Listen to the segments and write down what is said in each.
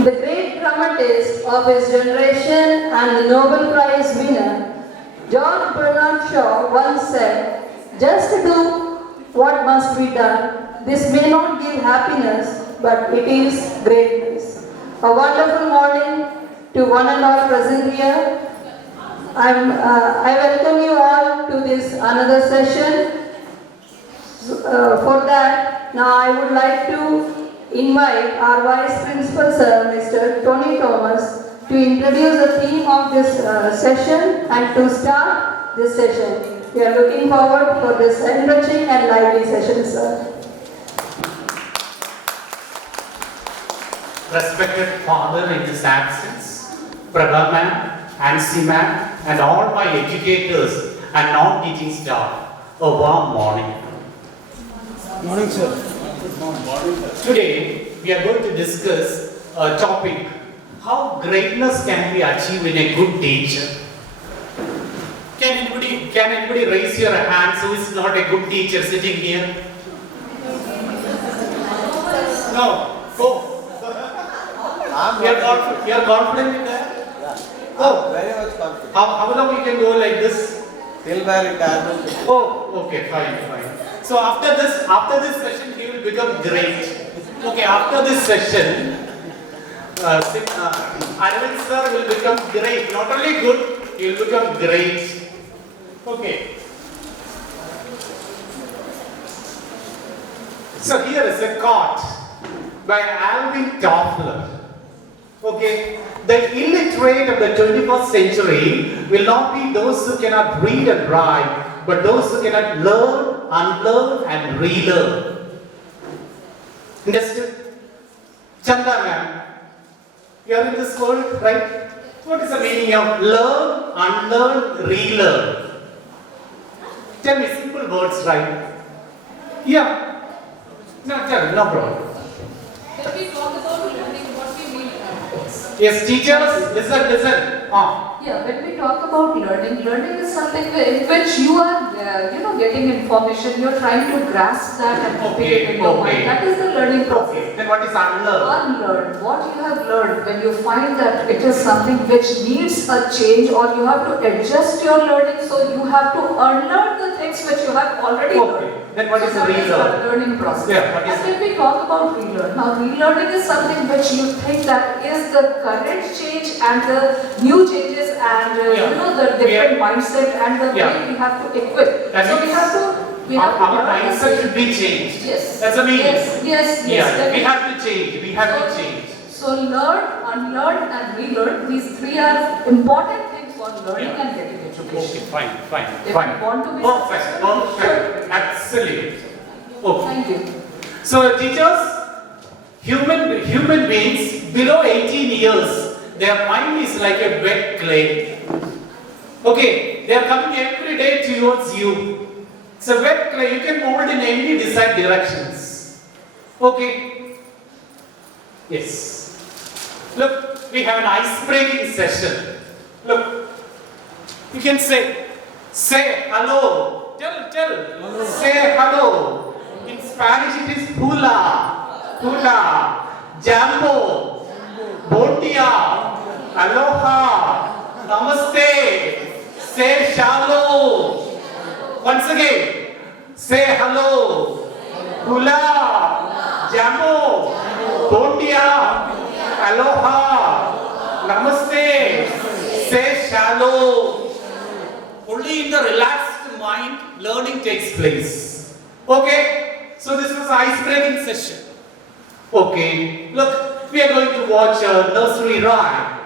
The great dramatist of his generation and the Nobel Prize winner, George Bernard Shaw once said, "Just do what must be done. This may not give happiness, but it is greatness." A wonderful morning to one and all present here. I welcome you all to this another session. For that, now I would like to invite our Vice Principal Sir, Mr. TonyThomas, to introduce the theme of this session and to start this session. We are looking forward for this enriching and lively session, sir. Respected Father in his absence, Prabha ma'am, Ansi ma'am, and all my educators and non-teaching staff, a warm morning. Morning, sir. Today, we are going to discuss a topic, how greatness can be achieved in a good teacher. Can anybody raise your hands who is not a good teacher sitting here? No. Go. You are confident in that? Yeah. Oh, very much confident. How long you can go like this? Till where it happens. Oh, okay, fine. So after this session, he will become great. Okay, after this session, Arvind sir will become great. Not only good, he will become great. Okay. So here is a quote by Alvin Toffler. Okay, the illiterate of the 21st century will not be those who cannot read and write, but those who cannot learn, unlearn, and relearn. Understood? Chanda ma'am, you are in this world, right? What is the meaning of learn, unlearn, relearn? Tell me simple words, right? Yeah. No, tell me, no problem. When we talk about learning, what we mean by this? Yes, teachers, listen. Yeah, when we talk about learning is something in which you are, getting information. You are trying to grasp that and keep it in your mind. That is the learning process. Okay. Then what is unlearn? Unlearn. What you have learned, when you find that it is something which needs a change, or you have to adjust your learning, so you have to unlearn the things which you have already learned. Then what is So that relearn? is the learning process. Yeah, what is And when we talk about relearn, now relearning is something which you think that is the current change and the new changes and the different mindset and the way we have to equip. That So we have to our mindset should be changed. Yes. That's the meaning. Yes. Yeah, we have to change. So learn, unlearn and relearn, these three are important things for learning and getting education. Okay, fine. If you want to be successful, Perfect. Absolutely. Okay. Thank you. So teachers, human beings below 18 years, their mind is like a wet clay. Okay, they are coming every day towards you. It's a wet clay, you can mold in any desired directions. Okay. Yes. Look, we have an ice-breaking session. Look, you can say hello. Tell. Hello. Say hello. In Spanish it is hula, jambo, bontia, aloha, namaste. Say shalom. Once again, say hello, hula, jambo, bontia, aloha, namaste. Say shalom. Only in the relaxed mind, learning takes place. Okay? So this was ice-breaking session. Okay. Look, we are going to watch a nursery rhyme.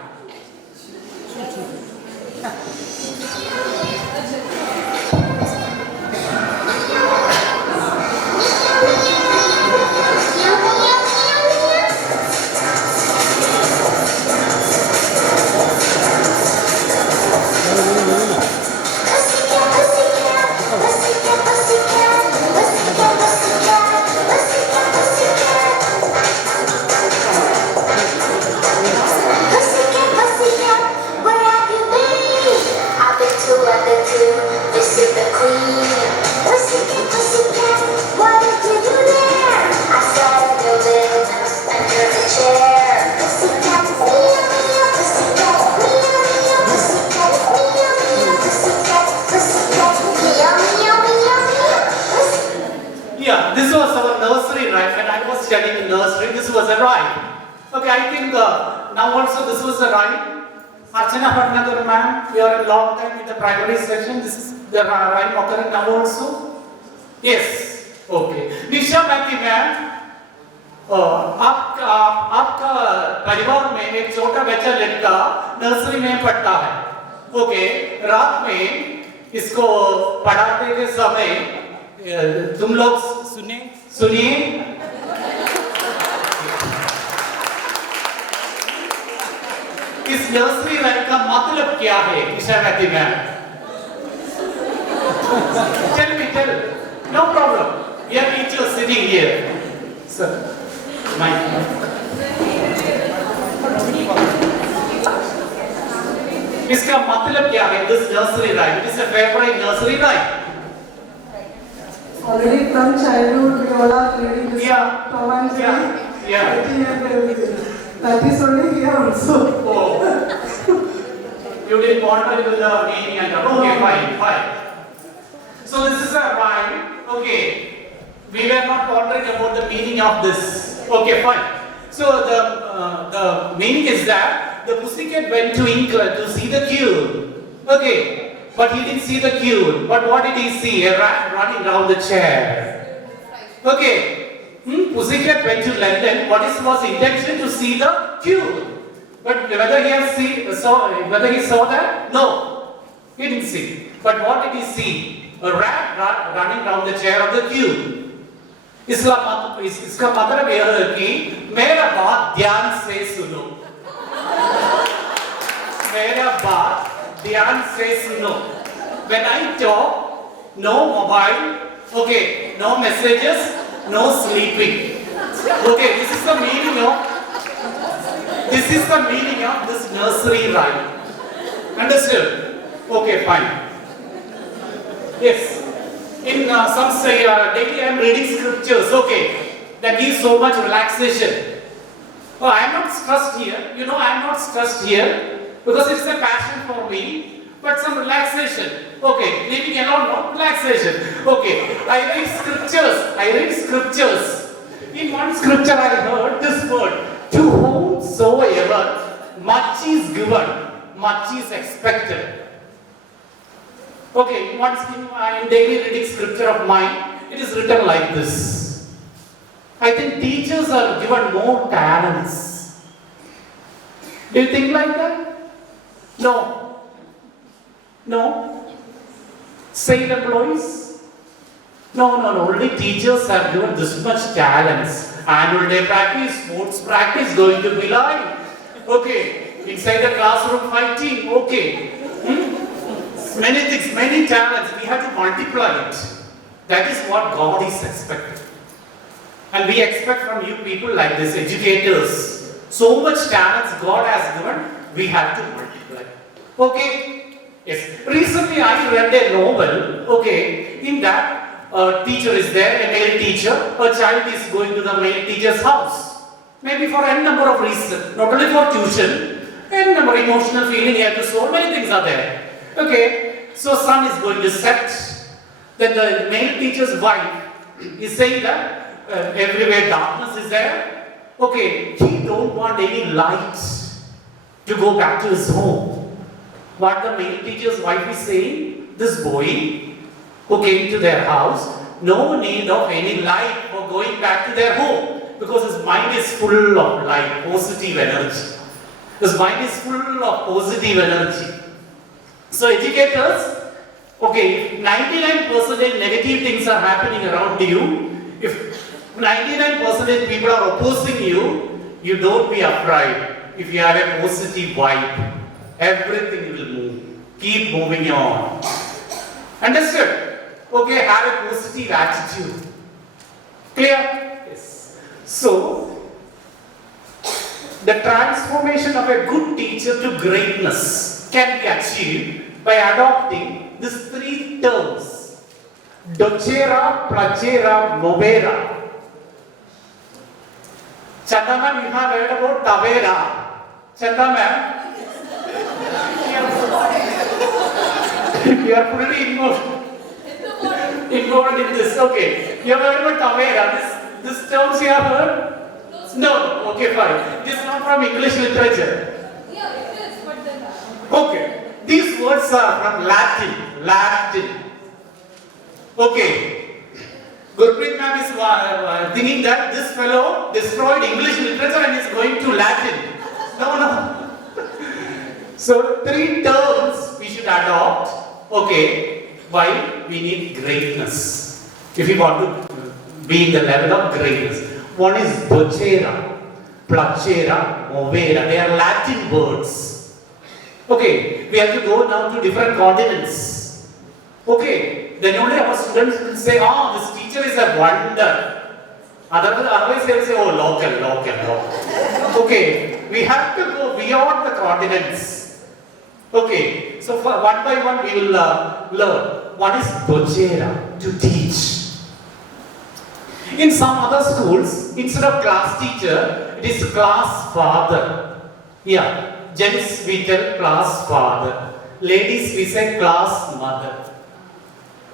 this was our nursery rhyme. When I was studying in nursery, this was a rhyme. Okay, I think now also this was a rhyme. Archana Bhatnagar ma'am, we are a long time in the primary section. This is the rhyme occurring now also. Yes. Okay. Nisha Mati ma'am, आपका परिवार में एक छोटा बच्चा लड़का nursery में पढ़ता है. ओके, रात में इसको पढ़ाते के समय तुम लोग सुनिए. इस नर्सरी राइम का मतलब क्या है, निशा मैथी ma'am? Tell. No problem. We are teachers sitting here. Sir. इसका मतलब क्या है? This nursery rhyme. It is a favorite nursery rhyme. Already from childhood, we all are reading this Tom and Jerry. That is only here also. Oh. You didn't wonder with the meaning and okay, fine. So this is a rhyme. Okay. We were not wondering about the meaning of this. Okay, fine. So the meaning is that the pussycat went to England to see the queue. Okay, but he didn't see the queue. But what did he see? A rat running down the chair. Okay, pussycat went to London. What was his intention? To see the queue. But whether he saw that? No, he didn't see. But what did he see? A rat running down the chair of the queue. इसका मतलब यह है कि मेरा बात ध्यान से सुनो. मेरा बात ध्यान से सुनो. When I talk, no mobile, okay, no messages, no sleeping. Okay, this is the meaning of this nursery rhyme. Understood? Okay, fine. Yes. In some say daily I am reading scriptures. Okay, that gives so much relaxation. Oh, I am not stressed here. You know, I am not stressed here because it's a passion for me. But some relaxation. Okay, leaving alone, no relaxation. Okay, I read scriptures. In one scripture I heard this word: to whomsoever much is given, much is expected. Okay, once in daily reading scripture of mine, it is written like this. I think teachers are given more talents. Do you think like that? No. Same employees? No. Only teachers are given this much talents. Annual day practice, sports practice, going to be live. Okay, inside the classroom fighting. Okay. Many things, many talents, we have to multiply it. That is what God is expecting. And we expect from you people like this, educators. So much talents God has given, we have to multiply. Okay? Yes. Recently I read a novel, okay, in that a teacher is there, a male teacher, a child is going to the male teacher's house. Maybe for n number of reasons, not only for tuition, n number emotional feeling he has to solve, many things are there. Okay, so sun is going to set. Then the male teacher's wife is saying that everywhere darkness is there. Okay, he don't want any light to go back to his home. What the male teacher's wife is saying, this boy who came to their house, no need of any light for going back to their home because his mind is full of light, positive energy. His mind is full of positive energy. So educators, okay, if 99% negative things are happening around you, if 99% people are opposing you, you don't be afraid. If you have a positive vibe, everything will move. Keep moving on. Understood? Okay, have a positive attitude. Clear? Yes. So, the transformation of a good teacher to greatness can be achieved by adopting these three terms: Tchr, Tchr, Mobera. Chanda ma'am, you have heard about Tavera. Chanda ma'am, you are fully involved. involved in this. Okay. You have heard about Tavera. This terms you have heard? No. Okay, fine. This is not from English literature. Yeah, it is, but then. Okay. These words are from Latin. Latin. Okay. Gurpreet ma'am is thinking that this fellow destroyed English literature and is going to Latin. No. So 3 terms we should adopt. Okay. Why? We need greatness. If you want to be in the level of greatness. One is docera, placera, movera. They are Latin words. Okay. We have to go now to different continents. Okay. Then only our students will say, oh, this teacher is a wonder. Otherwise they will say, oh, local. Okay. We have to go beyond the continents. Okay. So for one by one we will learn. What is docera? To teach. In some other schools, instead of class teacher, it is class father. Yeah. Gents we tell class father. Ladies we say class mother.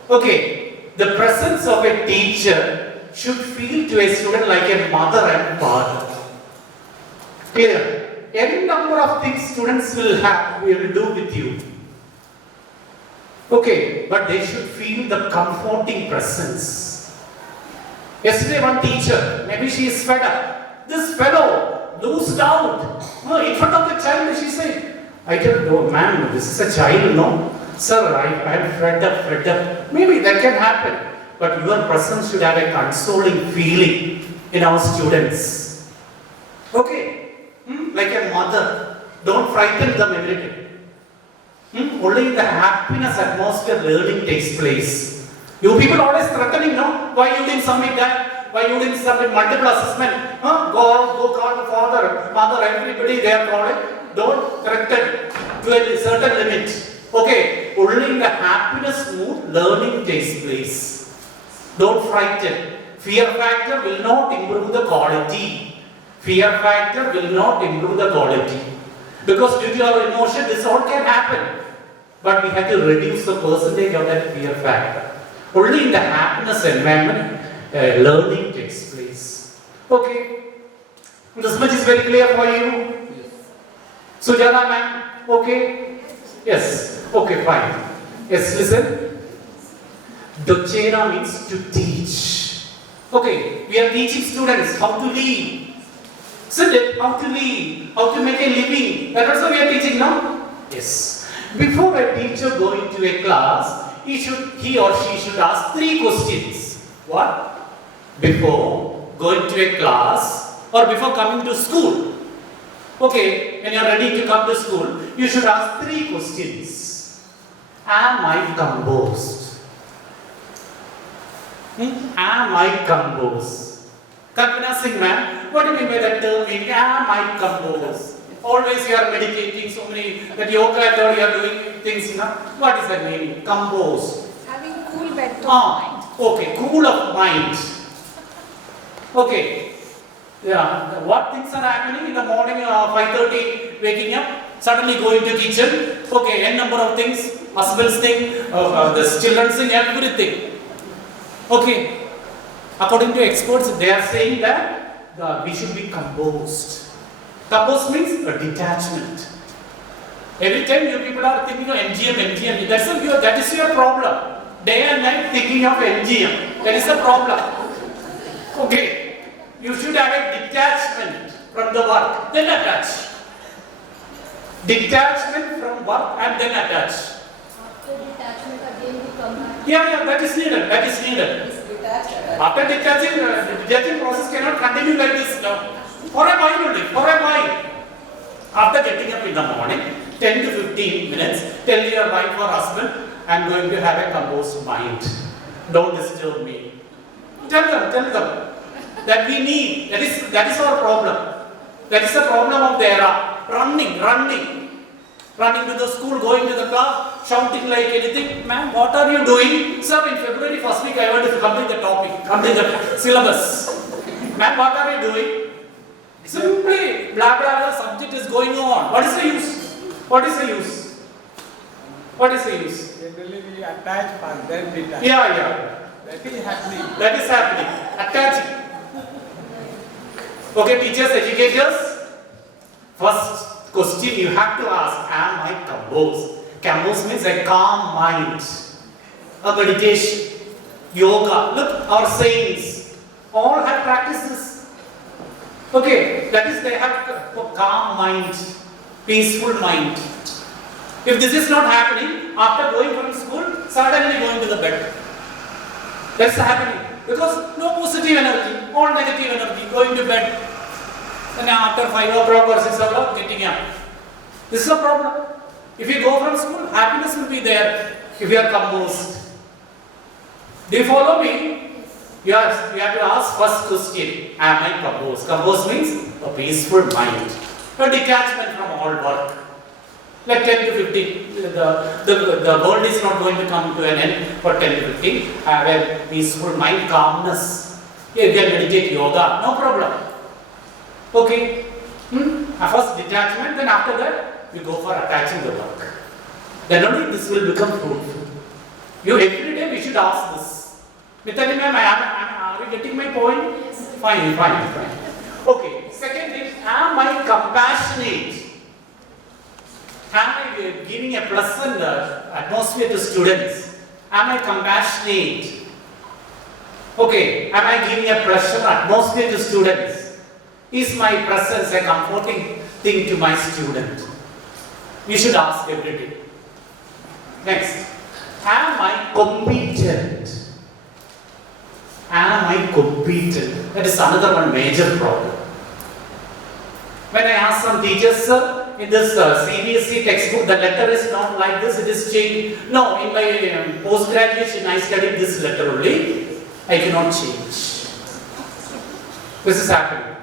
Okay. The presence of a teacher should feel to a student like a mother and father. Clear? Any number of things students will do with you. Okay, but they should feel the comforting presence. Yesterday one teacher, maybe she is fed up. This fellow loosed out. In front of the child she said, I told, oh man, this is a child, no? Sir, I am fed up. Maybe that can happen. But your presence should have a consoling feeling in our students. Okay? Like a mother. Don't frighten them every day. Only in the happiness atmosphere learning takes place. You people always threatening, no? Why you didn't submit that? Why you didn't submit multiple assessment? Go call the father, mother, everybody they are calling. Don't threaten to a certain limit. Okay, only in the happiness mood learning takes place. Don't frighten. Fear factor will not improve the quality. Fear factor will not improve the quality. Because due to our emotion, this all can happen. But we have to reduce the percentage of that fear factor. Only in the happiness environment, learning takes place. Okay. This much is very clear for you? Yes. Sujata ma'am, okay? Yes. Okay, fine. Yes, listen. Docera means to teach. Okay, we are teaching students how to live. Isn't it? How to live, how to make a living. That also we are teaching now? Yes. Before a teacher go into a class, he or she should ask 3 questions. What? Before going to a class or before coming to school. Okay, when you are ready to come to school, you should ask 3 questions. Am I composed? Am I composed? Kalpana Singh ma'am, what do you mean by that term? Am I composed? Always you are meditating, so many, that yoga and all you are doing things, what is that meaning? Composed. Having cool mental mind. Okay, cool of mind. Okay. Yeah, what things are happening in the morning, 5:30, waking up, suddenly going to kitchen. Okay, n number of things, husband's thing, the children's thing, everything. Okay. According to experts, they are saying that we should be composed. Composed means a detachment. Every time you people are thinking of MGM, that is your problem. Day and night thinking of MGM, that is the problem. Okay, you should have a detachment from the work, then attach. Detachment from work and then attach. After detachment again we come back. Yeah, that is needed. After detaching, the detaching process cannot continue like this now. For a while only, for a while. After getting up in the morning, 10 to 15 minutes, tell your wife or husband, I am going to have a composed mind. Don't disturb me. Tell them that we need, that is our problem. That is the problem of the era. Running to the school, going to the class, shouting like anything. Ma'am, what are you doing? Sir, in February first week I want to complete the topic, complete the syllabus. Ma'am, what are you doing? Simply, blah blah blah, subject is going on. What is the use? Generally we attach first, then detach. Yeah. That is happening. That is happening. Attaching. Okay, teachers, educators. First question you have to ask, am I composed? Composed means a calm mind. A meditation. Yoga. Look, our saints all have practiced this. Okay, that is they have a calm mind, peaceful mind. If this is not happening, after going from school, suddenly going to the bed. That's happening. Because no positive energy, all negative energy, going to bed. And after 5 o'clock or 6 o'clock, getting up. This is a problem. If you go from school, happiness will be there if you are composed. Do you follow me? You have to ask first question, am I composed? Composed means a peaceful mind. A detachment from all work. Like 10 to 15, the world is not going to come to an end for 10 to 15. Have a peaceful mind, calmness. You can meditate, yoga, no problem. Okay? First detachment, then after that, we go for attaching the work. Then only this will become fruitful. You every day we should ask this. Mithali ma'am, are you getting my point? Yes. Fine. Okay, second thing, am I compassionate? Am I giving a pleasant atmosphere to students? Am I compassionate? Okay, am I giving a pleasant atmosphere to students? Is my presence a comforting thing to my student? You should ask every day. Next, am I competent? Am I competent? That is another one major problem. When I ask some teachers, in this CBSE textbook, the letter is not like this, it is changed. No, in my post-graduation, I studied this letter only. I cannot change. This is happening.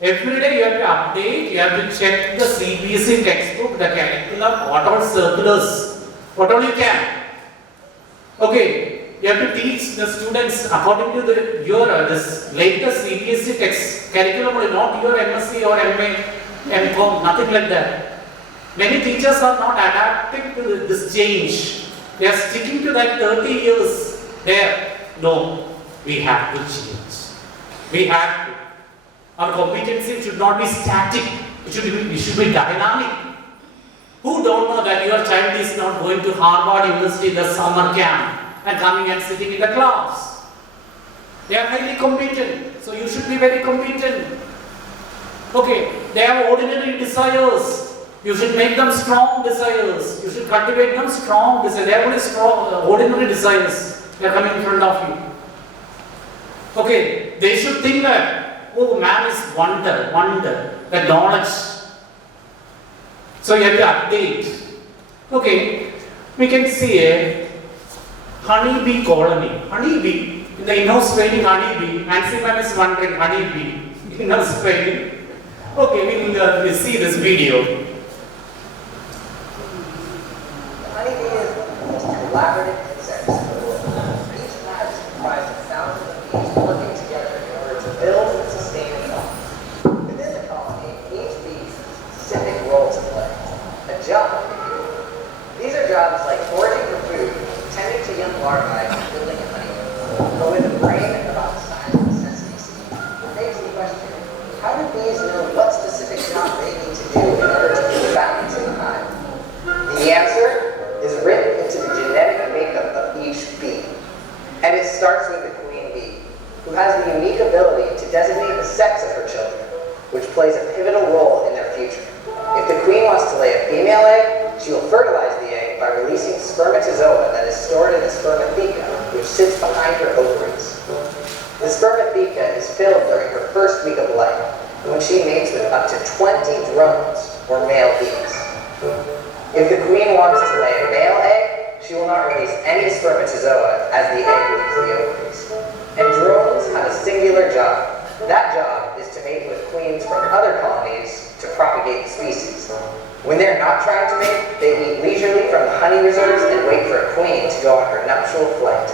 Every day you have to update, you have to check the CBSE textbook, the curriculum, what all circulars, what all you can. Okay. You have to teach the students according to your this latest CBSE text curriculum, not your MSc or MA, MCom, nothing like that. Many teachers are not adapting to this change. They are sticking to that 30 years there. No, we have to change. We have to. Our competency should not be static. It should be dynamic. Who don't know that your child is not going to Harvard University in the summer camp and coming and sitting in the class? They are highly competent, so you should be very competent. Okay, they have ordinary desires. You should make them strong desires. You should cultivate them strong desires. They have only strong, ordinary desires. They are coming in front of you. Okay, they should think that, oh, man is wonder, the knowledge. So you have to update. Okay, we can see a honeybee colony. Honeybee, in the in-house training honeybee, Nancy ma'am is wondering honeybee, in-house training. Okay, we'll see this video. Honeybee is the most collaborative insect in the world. Each lab is comprised of thousands of bees working together in order to build and sustain a colony. Within the colony, each bee has a specific role to play. A job, if you will. These are jobs like foraging for food, tending to young larvae, and building a honeycomb. But with a brain about the size of a sesame seed, it begs the question, how do bees know what specific job they need to do in order to keep balance in the hive? The answer is written into the genetic makeup of each bee. And it starts with the queen bee, who has the unique ability to designate the sex of her children, which plays a pivotal role in their future. If the queen wants to lay a female egg, she will fertilize the egg by releasing spermatozoa that is stored in the spermatheca, which sits behind her ovaries. The spermatheca is filled during her first week of life, when she mates with up to 20 drones, or male bees. If the queen wants to lay a male egg, she will not release any spermatozoa as the egg leaves the ovaries. And drones have a singular job. That job is to mate with queens from other colonies to propagate the species. When they're not trying to mate, they eat leisurely from the honey reserves and wait for a queen to go on her nuptial flight.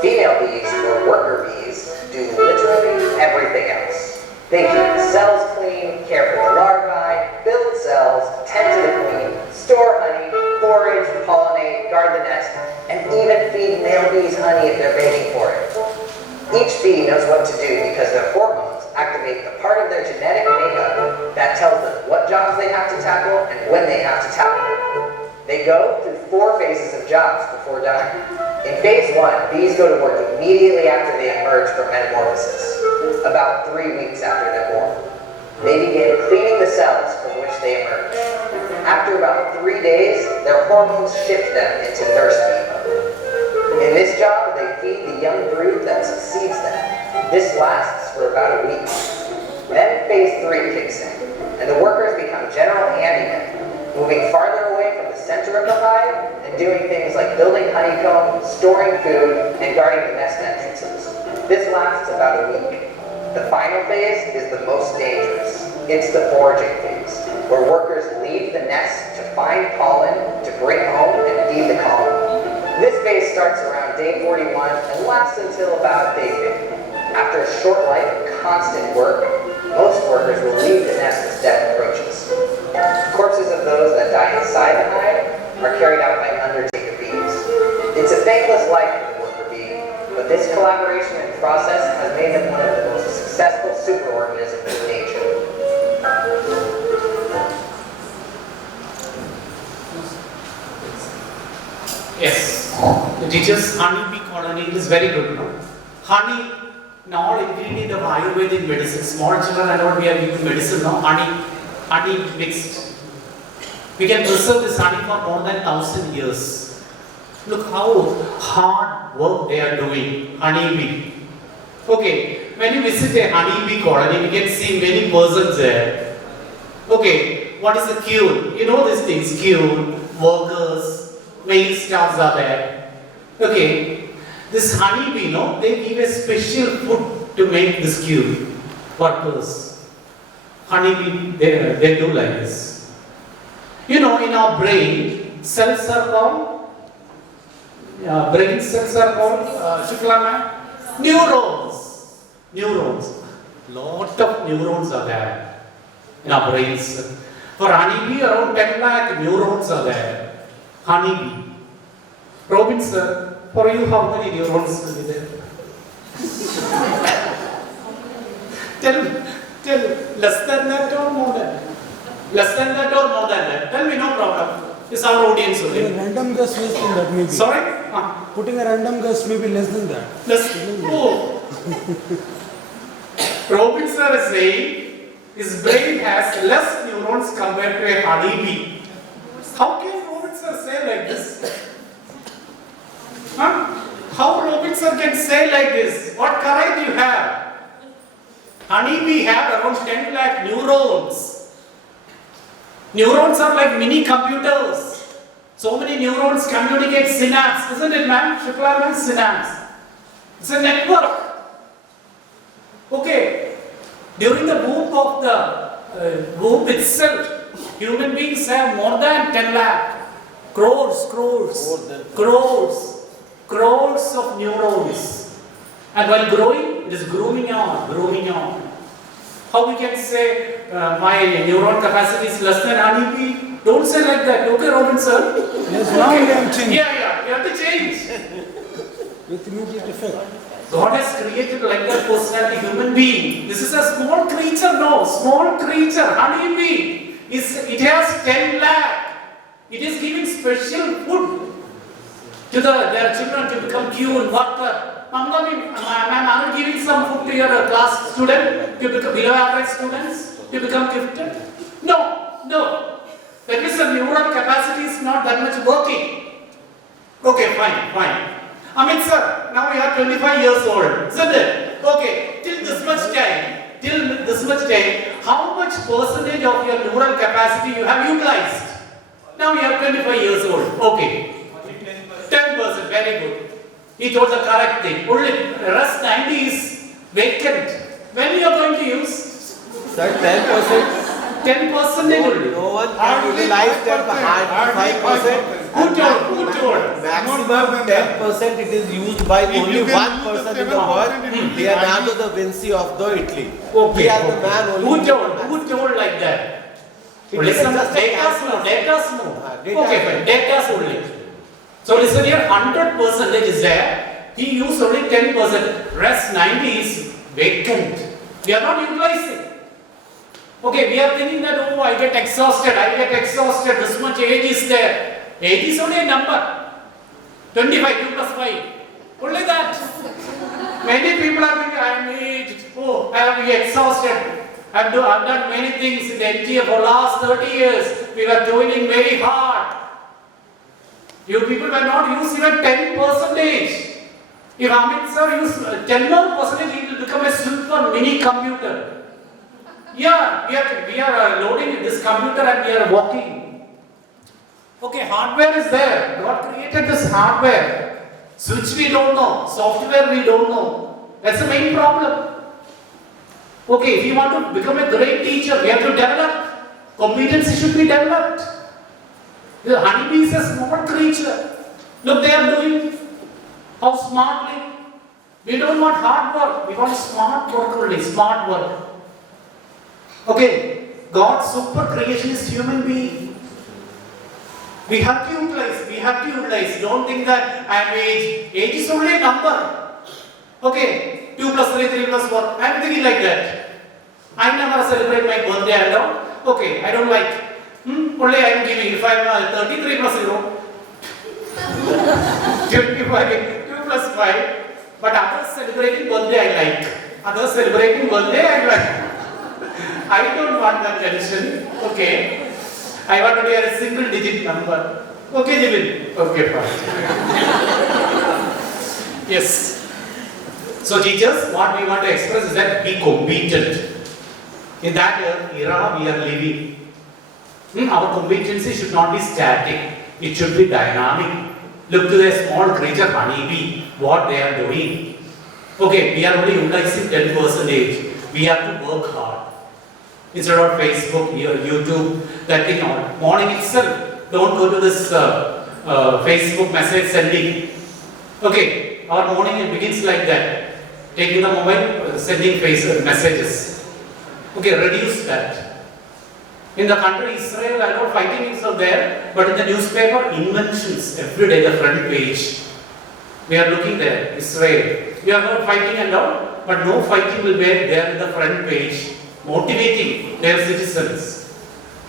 Female bees, or worker bees, do literally everything else. They keep the cells clean, care for the larvae, build cells, tend to the queen, store honey, forage, pollinate, guard the nest, and even feed male bees honey if they're begging for Each bee knows what to do because their hormones activate the part of their genetic makeup that tells them what jobs they have to tackle and when they have to tackle them. They go through 4 phases of jobs before dying. In phase 1, bees go to work immediately after they emerge from metamorphosis, about 3 weeks after they're born. They begin cleaning the cells from which they emerge. After about 3 days, their hormones shift them into nurse bee mode. In this job, they feed the young brood that succeeds them. This lasts for about a week. Then phase 3 kicks in, and the workers become general handymen, moving farther away from the center of the hive and doing things like building honeycomb, storing food, and guarding the nest entrances. This lasts about a week. The final phase is the most dangerous. It's the foraging phase, where workers leave the nest to find pollen to bring home and feed the colony. This phase starts around day 41 and lasts until about day 50. After a short life of constant work, most workers will leave the nest as death approaches. Corpses of those that die inside the hive are carried out by undertaker bees. It's a thankless life for the worker bee, but this collaboration and process has made them one of the most successful superorganisms in nature. Yes, the teacher's honeybee colony is very good. No? Honey, in all ingredient of Ayurvedic medicine, small children and all we are giving medicine, no? Honey mixed. We can preserve this honey for more than 1,000 years. Look how hard work they are doing, honeybee. Okay, when you visit a honeybee colony, we can see many persons there. Okay, what is the queue? You know these things, queue, workers, male staffs are there. Okay, this honeybee, no, they give a special food to make this queue. Workers, honeybee, they do like this. You know, in our brain, cells are called, brain cells are called, Shukla, neurons. Neurons. Lot of neurons are there in our brains. For honeybee, around 10 lakh neurons are there. Honeybee. Robin sir, for you how many neurons will be there? tell, less than that or more than that? Less than that or more than that? Tell me, no problem. It's our audience only. Putting a random guess less than that maybe. Sorry? Putting a random guess maybe less than that. Oh. Robin sir is saying his brain has less neurons compared to a honeybee. How can Robin sir say like this? How Robin sir can say like this? What courage you have? Honeybee have around 10 lakh neurons. Neurons are like mini computers. So many neurons communicate synapse, isn't it, ma'am? Shukla ma'am, synapse. It's a network. Okay. During the womb of the womb itself, human beings have more than 10 lakh. Crores of neurons. And while growing, it is grooming on. How we can say my neuron capacity is less than honeybee? Don't say like that. Okay, Robin sir? Yes, now I am changing. Yeah, you have to change. With immediate effect. God has created like that personality, human being. This is a small creature, no, small creature, honeybee. It has 10 lakh. It is giving special food to their children to become queue worker. Ma'am, are you giving some food to your class student, to become below average students, to become gifted? No. That means the neural capacity is not that much working. Okay, fine. Amit sir, now you are 25 years old, isn't it? Okay, till this much time, how much percentage of your neural capacity you have utilized? Now you are 25 years old. Okay. 10%, very good. He told the correct thing. Only rest 90 is vacant. When you are going to use? That 10%. 10% only. No one can utilize that 5%. Who told? Maximum 10% it is used by only one person in the world. Leonardo da Vinci of the Italy. Okay. He is the man only. Who told like that? Listen, data's no. Okay, fine. Data's only. So listen here, 100% is there. He used only 10%. Rest 90 is vacant. We are not utilizing. Okay, we are thinking that, oh, I get exhausted, this much age is there. Age is only a number. 25, 2 plus 5. Only that. Many people are thinking, I am aged, oh, I am exhausted. I've done many things in the NGO for last 30 years. We were toiling very hard. You people were not used even 10%. If Amit sir used 10 more percentage, he will become a super mini computer. Yeah, we are loading this computer and we are walking. Okay, hardware is there. God created this hardware. Switch we don't know, software we don't know. That's the main problem. Okay, if you want to become a great teacher, we have to develop. Competency should be developed. The honeybee is a small creature. Look, they are doing how smartly. We don't want hard work. We want smart work only. Smart work. Okay, God's super creation is human being. We have to utilize. Don't think that I am age. Age is only a number. Okay, 2 plus 3, 3 plus 4. I am thinking like that. I never celebrate my birthday alone. Okay, I don't like. Only I am giving. If I am 33 plus 0, 25, 2 plus 5. But others celebrating birthday I like. Others celebrating birthday I like. I don't want that tension. Okay. I want to hear a single digit number. Okay, Jibil. Okay, fine. Yes. So teachers, what we want to express is that be competent. In that era we are living. Our competency should not be static. It should be dynamic. Look to the small creature honeybee, what they are doing. Okay, we are only utilizing 10%. We have to work hard. Instead of Facebook, YouTube, that thing on. Morning itself, don't go to this Facebook message sending. Okay, our morning begins like that. Taking the mobile, sending messages. Okay, reduce that. In the country Israel, I know fighting is out there, but in the newspaper, inventions every day, the front page. We are looking there, Israel. We are not fighting and all, but no fighting will be there in the front page, motivating their citizens.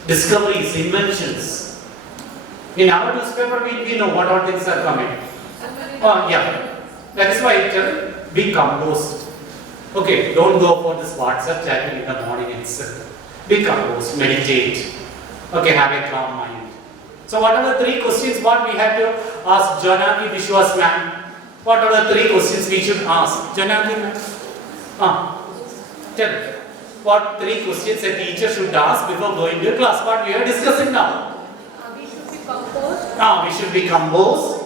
Discoveries, inventions. In our newspaper, we know what all things are coming. Yeah, that is why I tell, be composed. Okay, don't go for this WhatsApp chatting in the morning itself. Be composed, meditate. Okay, have a calm mind. So what are the 3 questions what we have to ask Janaki Vishwas ma'am? What are the 3 questions we should ask? Janaki ma'am? Tell me. What 3 questions a teacher should ask before going to class? What we are discussing now? We should be composed. We should be composed.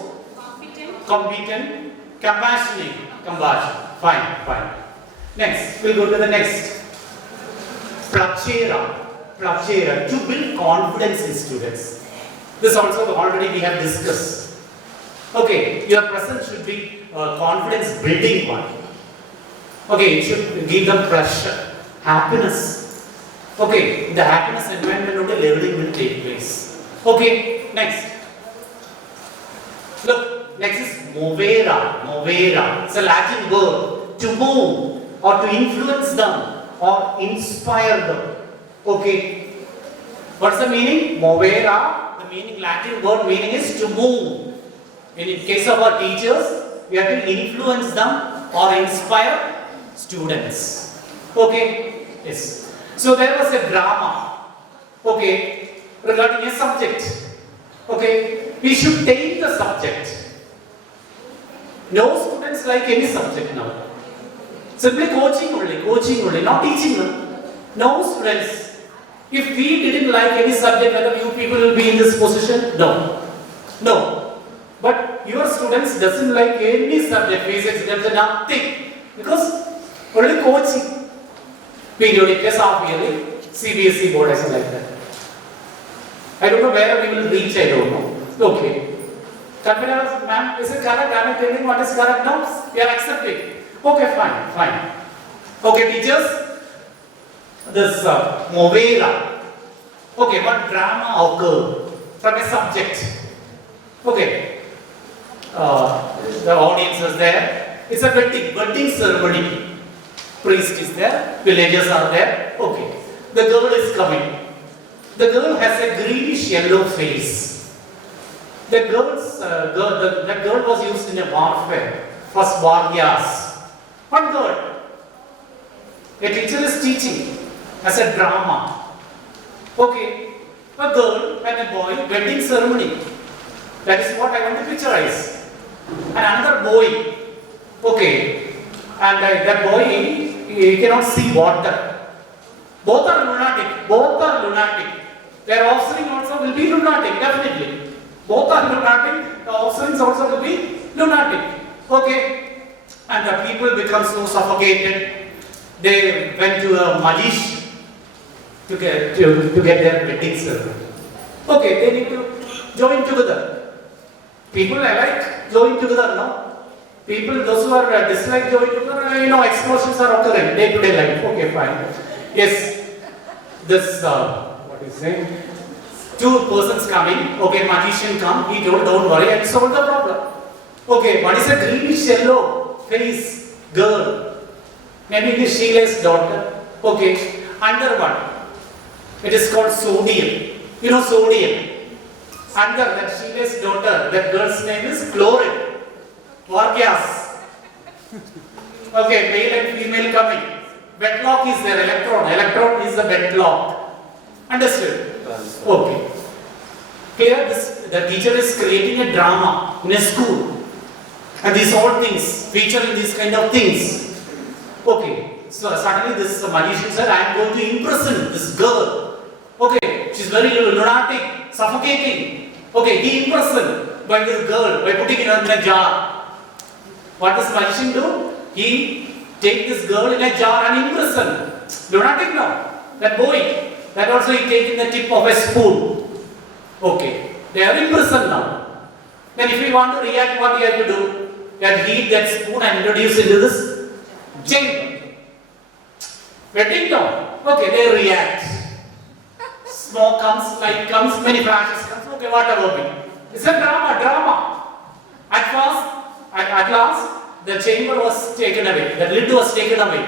Competent. Compassionate. Compassion. Fine. Next, we'll go to the next. Tchr, to build confidence in students. This also already we have discussed. Okay, your present should be confidence building one. Okay, it should give them pressure, happiness. Okay, the happiness environment only learning will take place. Okay, next. Look, next is movera. It's a Latin word, to move or to influence them or inspire them. Okay. What's the meaning? Movera, the meaning, Latin word meaning is to move. In case of our teachers, we have to influence them or inspire students. Okay. Yes. So there was a drama. Okay. Regarding a subject. Okay. We should take the subject. No students like any subject now. Simply coaching only, not teaching them. No students. If we didn't like any subject, whether you people will be in this position? No. But your students doesn't like any subject, physics, nothing. Because only coaching. Periodic test, half yearly, CBSE board, as like that. I don't know where we will reach, I don't know. Okay. Kalpana, ma'am, is it correct? I am telling what is correct now? We are accepting. Okay, fine. Okay, teachers. This movera. Okay, what drama occurred from a subject? Okay. the audience is there. It's a wedding ceremony. Priest is there, villagers are there. Okay. The girl is coming. The girl has a greenish yellow face. The girl was used in a warfare. First warriors. One girl. A teacher is teaching as a drama. Okay. A girl and a boy, wedding ceremony. That is what I want to picturize. And another boy. Okay. And that boy, he cannot see water. Both are lunatic. Both are lunatic. Their offspring also will be lunatic, definitely. Both are lunatic. The offspring also will be lunatic. Okay. And the people become so suffocated. They went to a magician to get their wedding ceremony. Okay, they need to join together. People are like join together, no? People, those who are dislike join together, explosions are occurring day-to-day life. Okay, fine. Yes, this, what is name? Two persons coming. Okay, magician come. He told, don't worry, and solve the problem. Okay, what is a greenish yellow face girl? Maybe it is Sheila's daughter. Okay, under one. It is called sodium. You know sodium. Under that Sheila's daughter, that girl's name is chlorine. Vargas. Okay, male and female coming. Wedlock is there, electron. Electron is the wedlock. Understood? Okay. Here, the teacher is creating a drama in a school. And these all things, featuring these kind of things. Okay, so suddenly this magician said, I am going to imprison this girl. Okay, she's very lunatic, suffocating. Okay, he imprisoned by this girl by putting her in a jar. What does magician do? He take this girl in a jar and imprison. Lunatic now. That boy, that also he take in the tip of a spoon. Okay, they are imprisoned now. Then if you want to react, what you have to do? You have to heat that spoon and introduce into this chamber. Wedding down. Okay, they react. Smoke comes, light comes, many flashes comes. Okay, what about me? It's a drama. At last, the chamber was taken away. The lid was taken away.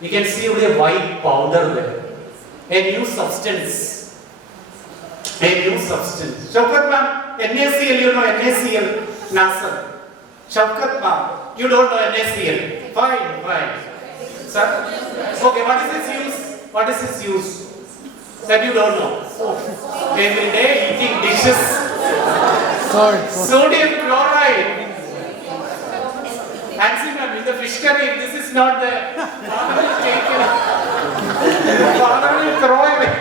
You can see only a white powder there. A new substance. Shaukat ma'am, NaCl, you know NaCl, NASA. Shaukat ma'am, you don't know NaCl. Fine. Sir? Okay, what is its use? That you don't know. Every day eating dishes. Sodium chloride. Nancy ma'am, in the fish curry, this is not the father will take it. Father will throw away.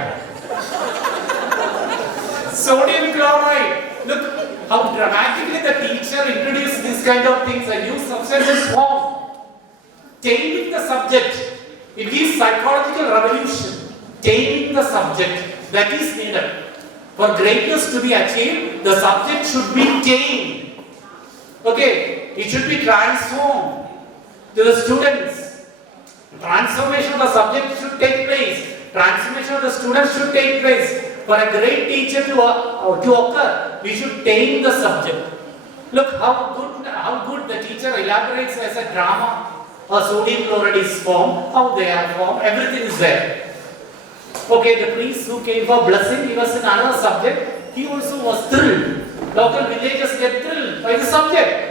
Sodium chloride. Look how dramatically the teacher introduced these kind of things. A new substances form. Taming the subject. It gives psychological revolution. Taming the subject. That is needed. For greatness to be achieved, the subject should be tamed. Okay. It should be transformed to the students. Transformation of the subject should take place. Transformation of the students should take place. For a great teacher to occur, we should tame the subject. Look how good the teacher elaborates as a drama. A sodium chloride is formed, how they are formed, everything is there. Okay, the priest who came for blessing, he was in another subject. He also was thrilled. Local villagers get thrilled by the subject.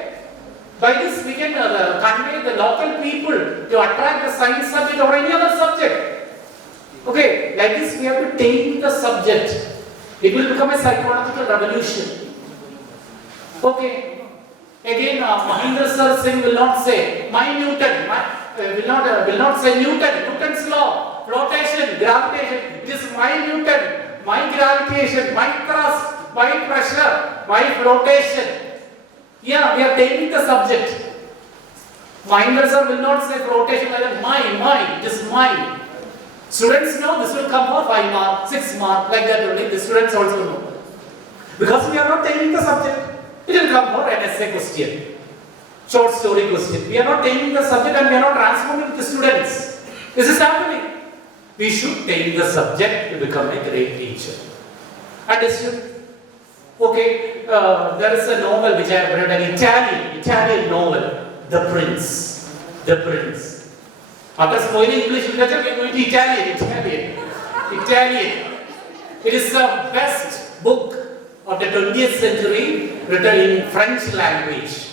By this we can convey the local people to attract the science subject or any other subject. Okay, like this we have to tame the subject. It will become a psychological revolution. Okay, again Mahendra Sir Singh will not say my Newton, will not say Newton's law, flotation, gravitation. It is my Newton, my gravitation, my thrust, my pressure, my flotation. Yeah, we are taking the subject. Mahendra Sir will not say flotation like mine, it is mine. Students know this will come for 5 mark, 6 mark, like that only. The students also know. Because we are not taking the subject, it will come for an essay question, short story question. We are not taking the subject and we are not transforming the students. This is happening. We should take the subject to become a great teacher. Understood? Okay. there is a novel which I have read, an Italian novel, The Prince. The Prince. After spoiling English literature, we are going to Italian. It is the best book of the 20th century written in French language.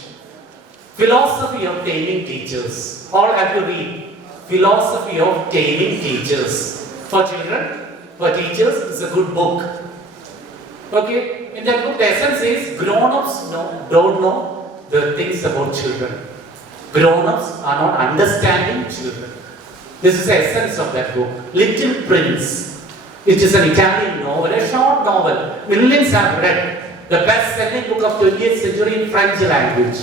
Philosophy of Taming Teachers. All have to read. Philosophy of Taming Teachers. For children, for teachers, it's a good book. Okay, in that book the essence is grown-ups don't know the things about children. Grown-ups are not understanding children. This is the essence of that book. Little Prince. It is an Italian novel, a short novel. Millions have read. The best-selling book of 20th century in French language.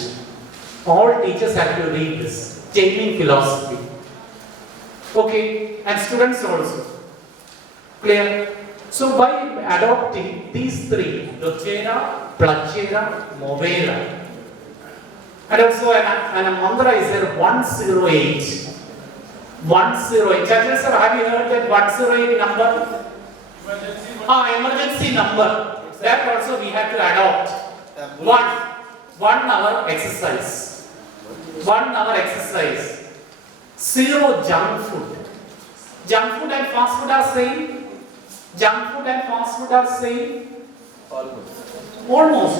All teachers have to read this. Taming philosophy. Okay, and students also. Clear? So by adopting these three, Tchr, Tchr, Movera, and also an mantra is there 108. 108. Judges, sir, have you heard that 108 number? Emergency number. That also we have to adopt. 1 hour exercise. 1 hour exercise. 0 junk food. Junk food and fast food are same. Junk food and fast food are same. Almost.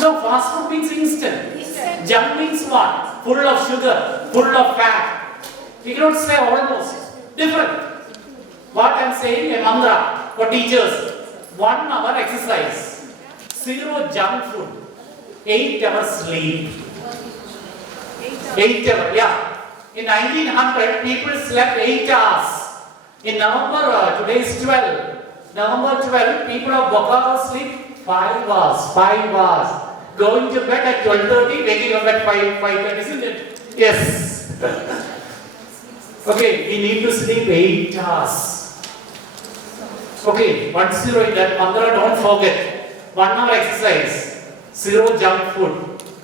No, fast food means instant. Junk means what? Full of sugar, full of fat. We cannot say almost. Different. What I am saying, a mantra for teachers. 1 hour exercise. 0 junk food. 8 hours sleep. 8 hours, yeah. In 1900, people slept 8 hours. In November, today is 12. November 12, people of Bokaro sleep 5 hours. 5 hours. Going to bed at 12:30, waking up at 5:30, isn't it? Yes. Okay, we need to sleep 8 hours. Okay, 108, that mantra don't forget. 1 hour exercise. 0 junk food.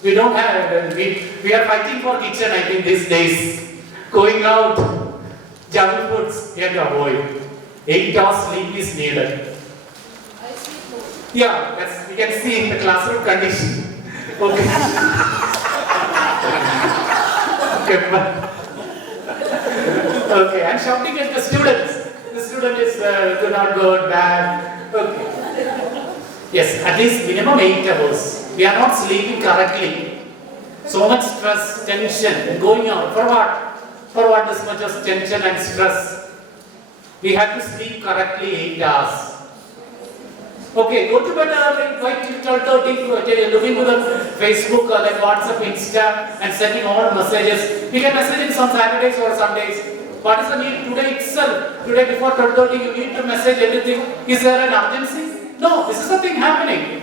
We don't have, we are fighting for kitchen, I think, these days. Going out, junk foods, we have to avoid. 8 hours sleep is needed. Yeah, that's, we can see in the classroom condition. Okay. Okay, I'm shouting at the students. The student is do not good, bad. Okay. Yes, at least minimum 8 hours. We are not sleeping correctly. So much stress, tension, going out. For what? For what this much of tension and stress? We have to sleep correctly 8 hours. Okay, go to bed early, wait till 12:30, looking to the Facebook or like WhatsApp, Insta, and sending all messages. We can message it on Saturdays or Sundays. What is the need today itself? Today before 12:30, you need to message everything. Is there an urgency? No, this is the thing happening.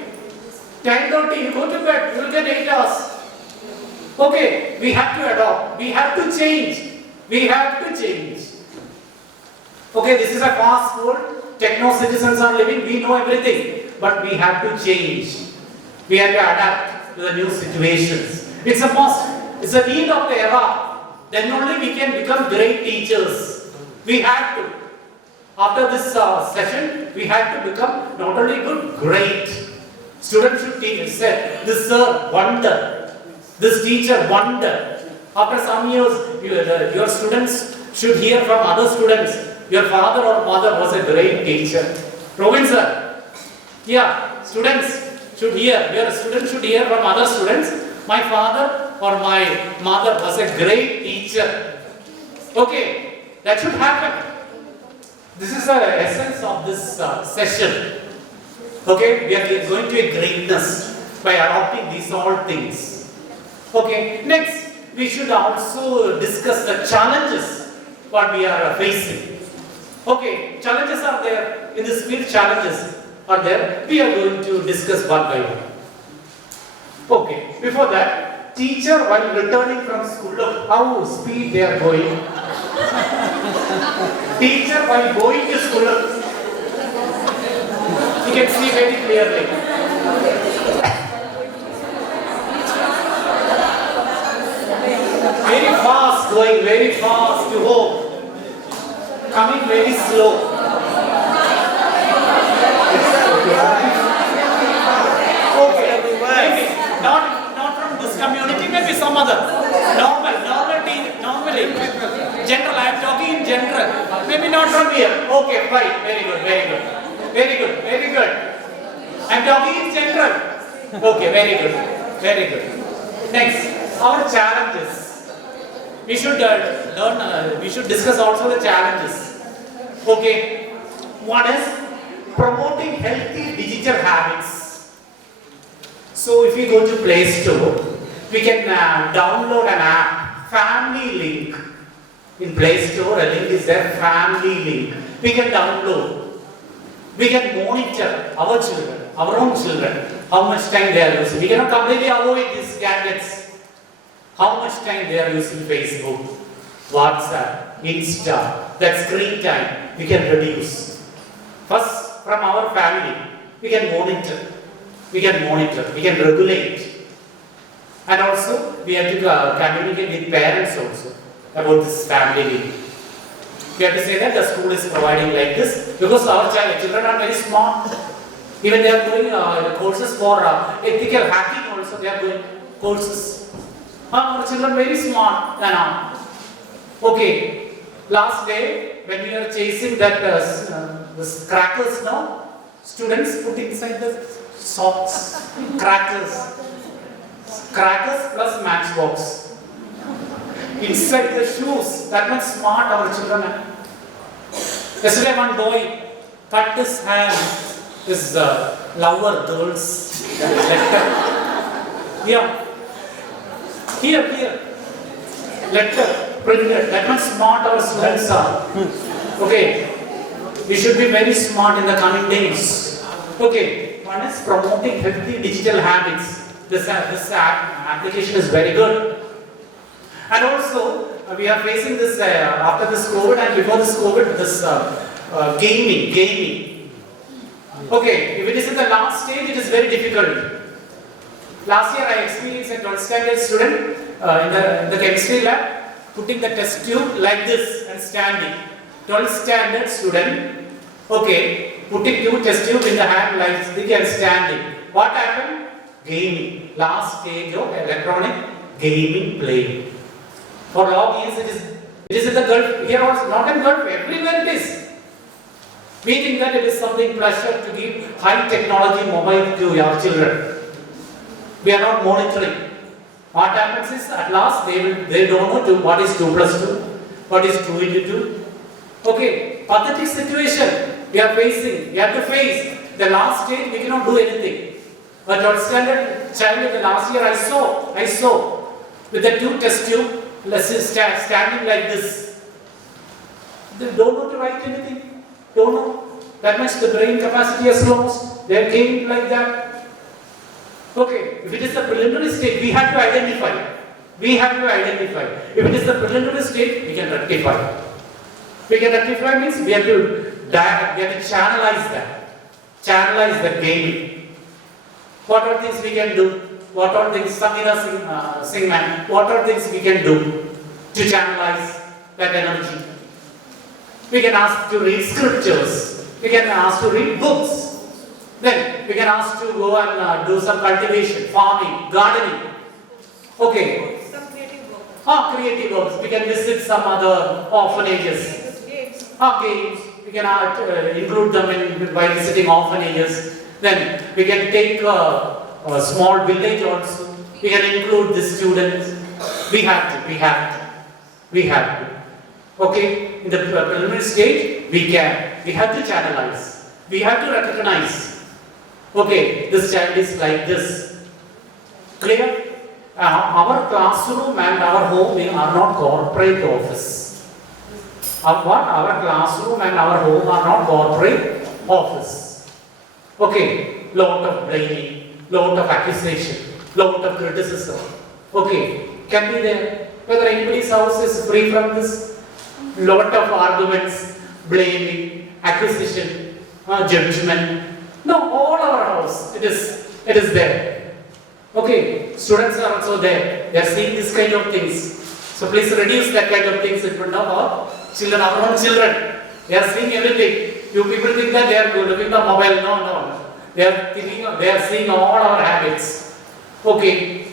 10:30, you go to bed, you will get 8 hours. Okay, we have to adopt. We have to change. We have to change. Okay, this is a fast world. Techno citizens are living. We know everything. But we have to change. We have to adapt to the new situations. It's a must. It's a need of the era. Then only we can become great teachers. We have to. After this session, we have to become not only good, great. Students should teach. Say, this sir, wonder. This teacher, wonder. After some years, your students should hear from other students. Your father or mother was a great teacher. Robin sir. Yeah, students should hear. Your students should hear from other students. My father or my mother was a great teacher. Okay, that should happen. This is the essence of this session. Okay, we are going to a greatness by adopting these all things. Okay, next we should also discuss the challenges what we are facing. Okay, challenges are there. In this field, challenges are there. We are going to discuss one by one. Okay, before that, teacher while returning from school, look how speed they are going. Teacher while going to school, you can see very clearly. Very fast, going very fast to home. Coming very slow. Mother. Normally. General, I am talking in general. Maybe not from here. Okay, fine. Very good. I am talking in general. Okay, very good. Next, our challenges. We should learn, we should discuss also the challenges. Okay, one is promoting healthy digital habits. So if we go to Play Store, we can download an app, Family Link. In Play Store, a link is there, Family Link. We can download. We can monitor our children, our own children, how much time they are using. We cannot completely avoid these gadgets. How much time they are using Facebook, WhatsApp, Insta, that screen time, we can reduce. First, from our family, we can monitor, we can regulate. And also, we have to communicate with parents also about this family link. We have to say that the school is providing like this because our children are very smart. Even they are doing courses for ethical hacking also, they are doing courses. Our children very smart now. Okay, last day when we are chasing that this crackers now, students put inside the socks, crackers plus matchbox. Inside the shoes, that much smart our children are. Yesterday one boy cut his hand, his lover girl's letter. Yeah. Here. Letter printed. That much smart our students are. Okay. We should be very smart in the coming days. Okay. One is promoting healthy digital habits. This application is very good. And also, we are facing this after this COVID and before this COVID, this gaming. Okay. If it is in the last stage, it is very difficult. Last year I experienced a 12th standard student in the chemistry lab putting the test tube like this and standing. 12th standard student, okay, putting two test tube in the hand like this and standing. What happened? Gaming. Last stage of electronic gaming playing. For long years it is in the Gulf, here also, not in Gulf, everywhere it is. We think that it is something pleasure to give high technology mobile to your children. We are not monitoring. What happens is, at last, they don't know what is 2 plus 2, what is 2 into 2. Okay, pathetic situation we are facing. We have to face. The last stage, we cannot do anything. But 12th standard child in the last year, I saw with the 2 test tube, standing like this. They don't know to write anything. Don't know. That much the brain capacity has lost. They are gaming like that. Okay, if it is the preliminary state, we have to identify. If it is the preliminary state, we can rectify. We can rectify means we have to channelize that. Channelize the gaming. What are things we can do? What are things, Samira Singh man, what are things we can do to channelize that energy? We can ask to read scriptures. We can ask to read books. Then we can ask to go and do some cultivation, farming, gardening. Okay. Some creative work. Creative works. We can visit some other orphanages. Games. We can include them by visiting orphanages. Then we can take a small village also. We can include the students. We have to. Okay. In the preliminary stage, we have to channelize. We have to recognize. Okay, this child is like this. Clear? Our classroom and our home are not corporate office. Our classroom and our home are not corporate office. Okay, lot of blaming, lot of accusation, lot of criticism. Okay, can be there. Whether anybody's house is free from this, lot of arguments, blaming, accusation, judgment. No, all our house, it is there. Okay, students are also there. They are seeing this kind of things. So please reduce that kind of things in front of our children, our own children. They are seeing everything. You people think that they are looking the mobile. No. They are seeing all our habits. Okay.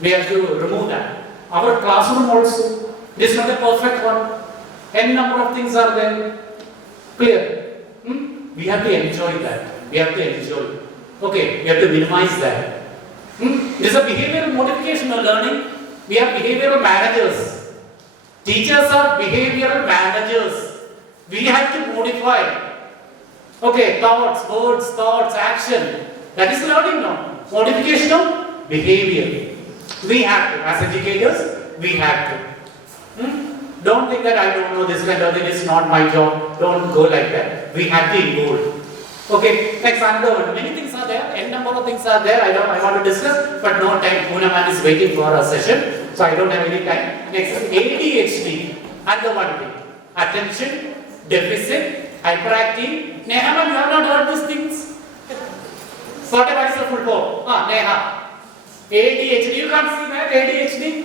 We have to remove that. Our classroom also, it is not a perfect one. N number of things are there. Clear? We have to enjoy that. We have to enjoy. Okay, we have to minimize that. It is a behavioral modification of learning. We have behavioral managers. Teachers are behavioral managers. We have to modify. Okay, thoughts, words, thoughts, action. That is learning now. Modification of behavior. We have to, as educators, we have to. Don't think that I don't know this kind of thing, it's not my job. Don't go like that. We have to involve. Okay, next another one. Many things are there, n number of things are there. I want to discuss, but no time. Pune man is waiting for a session, so I don't have any time. Next is ADHD. And the one thing. Attention, deficit, hyperactive. Neha ma'am, you have not heard these things? What is the full form? Neha. ADHD, you can't see that? ADHD?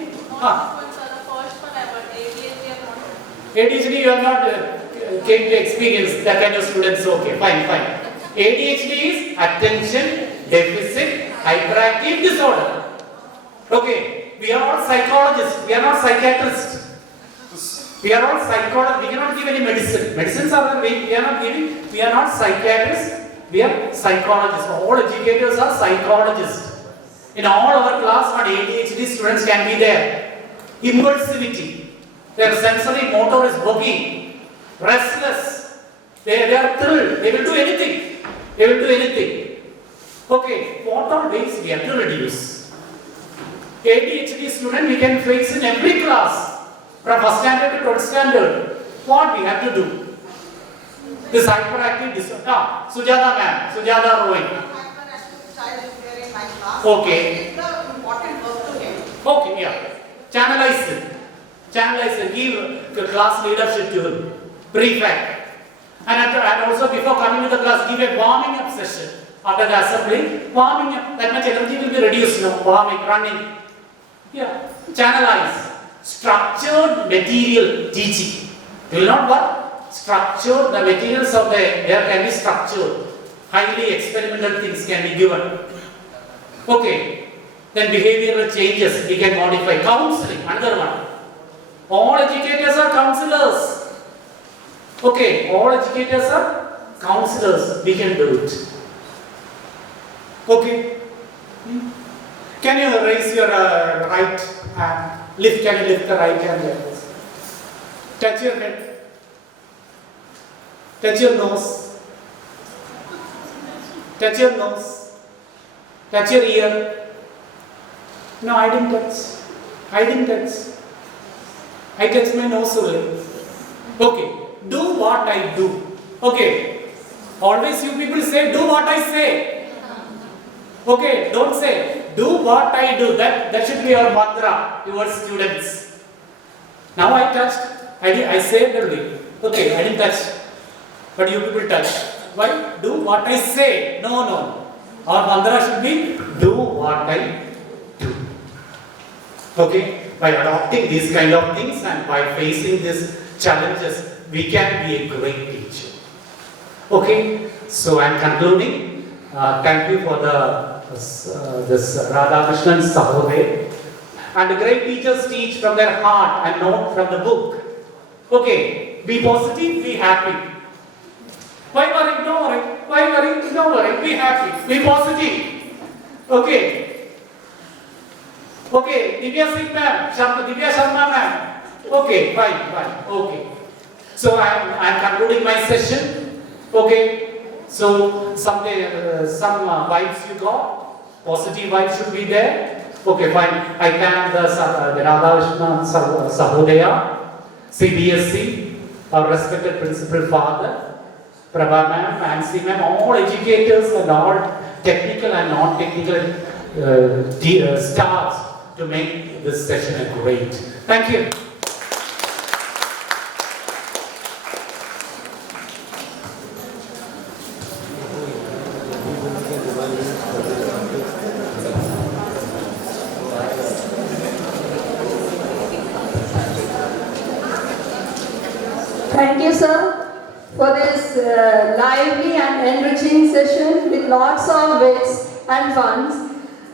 ADHD, you have not came to experience that kind of students. Okay, fine. ADHD is attention deficit hyperactive disorder. Okay, we are all psychologists. We are not psychiatrists. We are all psychologists. We cannot give any medicine. Medicines are we are not giving. We are not psychiatrists. We are psychologists. All educators are psychologists. In all our class, what ADHD students can be there. Impulsivity. Their sensory motor is working. Restless. They are thrilled. They will do anything. Okay, what all ways we have to reduce? ADHD student we can face in every class. From first standard to 12th standard. What we have to do? This hyperactive disorder. Sujata ma'am. Sujata Roy. Hyperactive child is there in my class. Okay. It's the important work to him. Okay, yeah. Channelize it. Give the class leadership to him. Prefect. And also before coming to the class, give a warming up session. After the assembly, warming up. That much energy will be reduced now. Warming, running. Yeah. Channelize. Structured material teaching. It will not work. Structured, the materials of there can be structured. Highly experimental things can be given. Okay. Then behavioral changes we can modify. Counseling, another one. All educators are counselors. Okay, all educators are counselors. We can do it. Okay. Can you raise your right hand? Can you lift the right hand? Touch your head. Touch your nose. Touch your nose. Touch your ear. No, I didn't touch. I touch my nose only. Okay. Do what I do. Okay. Always you people say, do what I say. Okay. Don't say, do what I do. That should be your mantra to your students. Now I touched. I said only. Okay. I didn't touch. But you people touch. Why? Do what I say. No. Our mantra should be, do what I do. Okay. By adopting these kind of things and by facing these challenges, we can be a great teacher. Okay, so I'm concluding. Thank you for this Radhakrishnan Sahodaya. And great teachers teach from their heart and not from the book. Okay, be positive, be happy. Why worry? Don't worry. Why worry? Don't worry. Be happy. Be positive. Okay. Okay, Divya Singh ma'am, Divya Sharma ma'am. Okay, fine. Okay. So I'm concluding my session. Okay. So some vibes you got. Positive vibes should be there. Okay, fine. I thank the Radhakrishnan Sahodaya, CBSC, our respected principal father, Prabha ma'am, Nancy ma'am, all educators and all technical and non-technical staffs to make this session a great. Thank you. Thank you, sir, for this lively and enriching session with lots of wits and funs.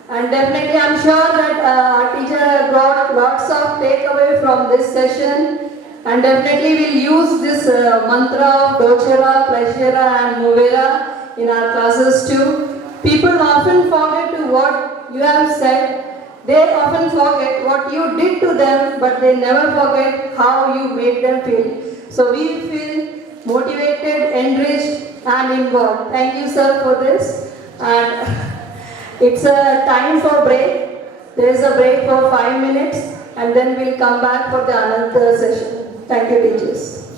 And definitely I'm sure that our teacher got lots of takeaway from this session. And definitely we'll use this mantra of Tchr, Tchr and Movera in our classes too. People often forget to what you have said. They often forget what you did to them, but they never forget how you made them feel. So we feel motivated, enriched and involved. Thank you, sir, for this. And it's a time for break. There is a break for 5 minutes and then we'll come back for the another session. Thank you, teachers.